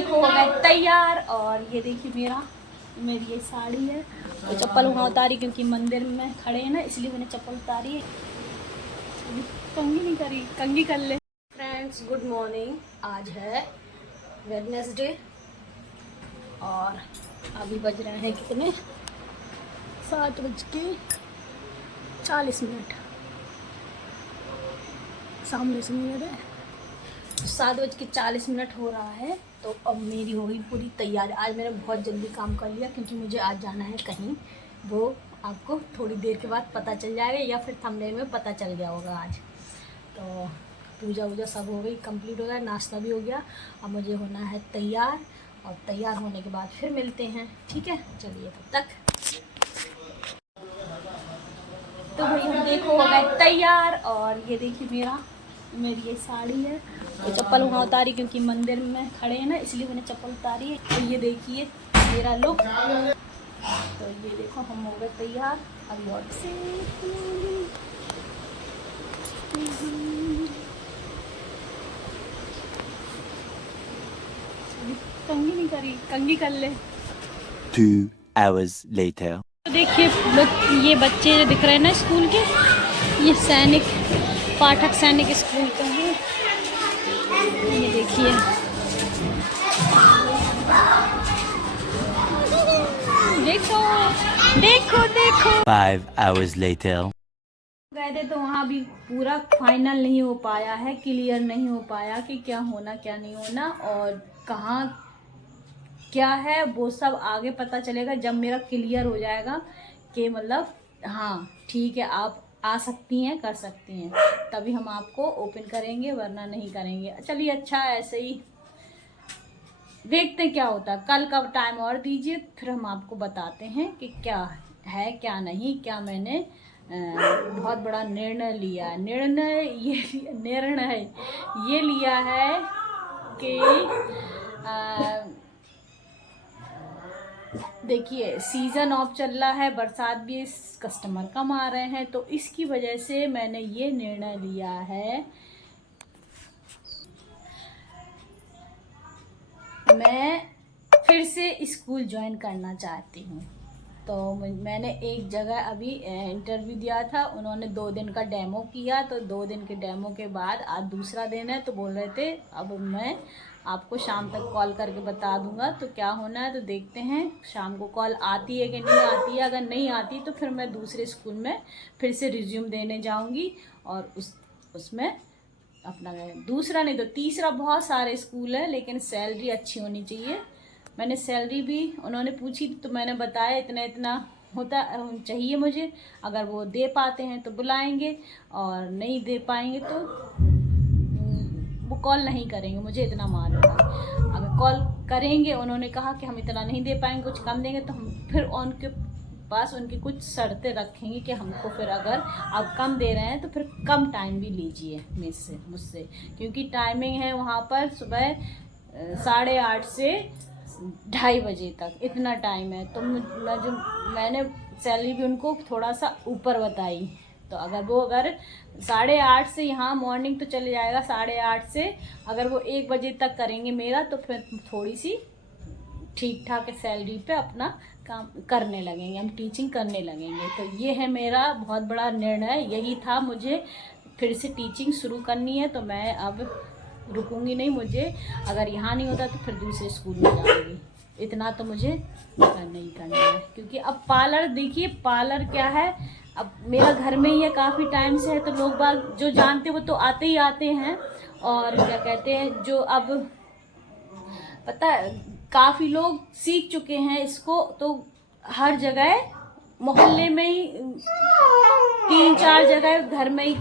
देखो हो गए तैयार। और ये देखिए मेरी ये साड़ी है। तो चप्पल वहाँ उतारी क्योंकि मंदिर में खड़े हैं ना, इसलिए मैंने चप्पल उतारी है। कंगी नहीं करी, कंगी कर ले। Friends good morning. आज है वेडनेसडे और अभी बज रहे हैं कितने, 7:40। सामने से नहीं रहे, 7:40 हो रहा है। तो अब मेरी हो गई पूरी तैयारी। आज मैंने बहुत जल्दी काम कर लिया क्योंकि मुझे आज जाना है कहीं। वो आपको थोड़ी देर के बाद पता चल जाएगा या फिर थंबनेल में पता चल गया होगा आज। तो पूजा वूजा सब हो गई, कंप्लीट हो गया, नाश्ता भी हो गया। अब मुझे होना है तैयार और तैयार होने के बाद फिर मिलते हैं, ठीक है? चलिए तब तक। तो भाई हम देखो हो गए तैयार। और ये देखिए मेरी ये साड़ी है। तो चप्पल वहाँ उतारी क्योंकि मंदिर में खड़े हैं ना, इसलिए मैंने चप्पल उतारी है। तो ये देखिए मेरा लुक। तो ये देखो हम हो गए तैयार। अभी और से कंगी नहीं करी, कंगी कर ले। 2 hours later. तो देखिए ये बच्चे जो दिख रहे हैं ना स्कूल के, ये सैनिक पाठक सैनिक स्कूल का है। ये देखिए देखो देखो देखो। 5 hours later. गए थे तो वहाँ भी पूरा फाइनल नहीं हो पाया है, क्लियर नहीं हो पाया कि क्या होना क्या नहीं होना और कहाँ क्या है। वो सब आगे पता चलेगा जब मेरा क्लियर हो जाएगा कि मतलब हाँ ठीक है आप आ सकती हैं, कर सकती हैं, तभी हम आपको ओपन करेंगे, वरना नहीं करेंगे। चलिए अच्छा ऐसे ही देखते क्या होता है। कल का टाइम और दीजिए, फिर हम आपको बताते हैं कि क्या है क्या नहीं। क्या मैंने बहुत बड़ा निर्णय लिया है। निर्णय ये लिया है कि देखिए सीज़न ऑफ चल रहा है, बरसात भी, कस्टमर कम आ रहे हैं, तो इसकी वजह से मैंने ये निर्णय लिया है। मैं फिर से स्कूल ज्वाइन करना चाहती हूँ। तो मैंने एक जगह अभी इंटरव्यू दिया था, उन्होंने 2 दिन का डेमो किया। तो 2 दिन के डेमो के बाद आज दूसरा दिन है, तो बोल रहे थे अब मैं आपको शाम तक कॉल करके बता दूंगा तो क्या होना है। तो देखते हैं शाम को कॉल आती है कि नहीं आती है। अगर नहीं आती तो फिर मैं दूसरे स्कूल में फिर से रिज्यूम देने जाऊंगी और उसमें अपना दूसरा नहीं तो तीसरा। बहुत सारे स्कूल है लेकिन सैलरी अच्छी होनी चाहिए। मैंने सैलरी भी उन्होंने पूछी तो मैंने बताया इतना इतना होता चाहिए मुझे। अगर वो दे पाते हैं तो बुलाएंगे और नहीं दे पाएंगे तो वो कॉल नहीं करेंगे, मुझे इतना मालूम है। अगर कॉल करेंगे, उन्होंने कहा कि हम इतना नहीं दे पाएंगे, कुछ कम देंगे, तो हम फिर उनके पास उनकी कुछ शर्तें रखेंगे कि हमको फिर अगर आप कम दे रहे हैं तो फिर कम टाइम भी लीजिए मुझसे, क्योंकि टाइमिंग है वहाँ पर सुबह 8:30 से 2:30 बजे तक, इतना टाइम है। तो मैंने सैलरी भी उनको थोड़ा सा ऊपर बताई। तो अगर 8:30 से यहाँ मॉर्निंग तो चले जाएगा, 8:30 से अगर वो 1 बजे तक करेंगे मेरा, तो फिर थोड़ी सी ठीक ठाक सैलरी पे अपना काम करने लगेंगे, हम टीचिंग करने लगेंगे। तो ये है मेरा बहुत बड़ा निर्णय, यही था। मुझे फिर से टीचिंग शुरू करनी है, तो मैं अब रुकूंगी नहीं। मुझे अगर यहाँ नहीं होता तो फिर दूसरे स्कूल में जाऊँगी। इतना तो मुझे करना ही करना है, क्योंकि अब पार्लर देखिए, पार्लर क्या है, अब मेरा घर में ही है, काफ़ी टाइम से है, तो लोग बाग जो जानते वो तो आते ही आते हैं। और क्या कहते हैं, जो अब पता है काफ़ी लोग सीख चुके हैं इसको, तो हर जगह मोहल्ले में ही 3-4 जगह घर में ही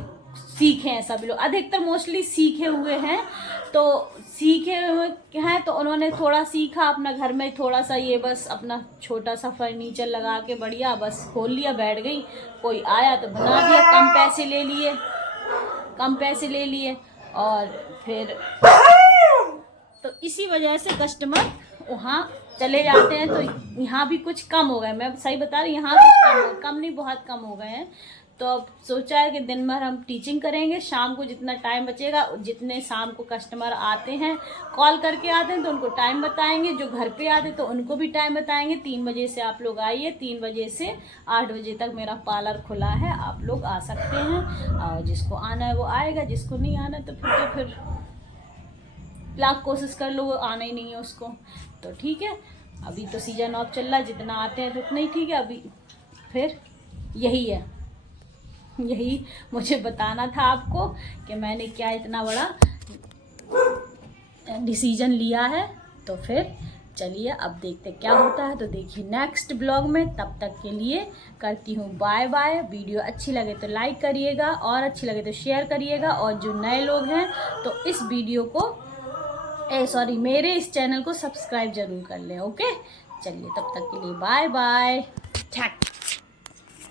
सीखे हैं सभी लोग, अधिकतर मोस्टली सीखे हुए हैं। तो सीखे हुए हैं तो उन्होंने थोड़ा सीखा अपना घर में, थोड़ा सा ये बस अपना छोटा सा फर्नीचर लगा के बढ़िया बस खोल लिया, बैठ गई, कोई आया तो बना दिया, कम पैसे ले लिए और फिर तो इसी वजह से कस्टमर वहाँ चले जाते हैं। तो यहाँ भी कुछ कम हो गए, मैं सही बता रही हूँ, यहाँ कुछ कम नहीं बहुत कम हो गए हैं। तो अब सोचा है कि दिन भर हम टीचिंग करेंगे, शाम को जितना टाइम बचेगा, जितने शाम को कस्टमर आते हैं कॉल करके आते हैं तो उनको टाइम बताएंगे, जो घर पे आते तो उनको भी टाइम बताएंगे। 3 बजे से आप लोग आइए, 3 बजे से 8 बजे तक मेरा पार्लर खुला है, आप लोग आ सकते हैं। और जिसको आना है वो आएगा, जिसको नहीं आना तो फिर लाख कोशिश कर लो, वो आना ही नहीं है उसको तो ठीक है। अभी तो सीजन ऑफ चल रहा है, जितना आते हैं तो उतना ही ठीक है। अभी फिर यही है, यही मुझे बताना था आपको कि मैंने क्या इतना बड़ा डिसीजन लिया है। तो फिर चलिए अब देखते क्या होता है, तो देखिए नेक्स्ट ब्लॉग में। तब तक के लिए करती हूँ बाय बाय। वीडियो अच्छी लगे तो लाइक करिएगा, और अच्छी लगे तो शेयर करिएगा, और जो नए लोग हैं तो इस वीडियो को मेरे इस चैनल को सब्सक्राइब जरूर कर लें। ओके, चलिए तब तक के लिए बाय बाय।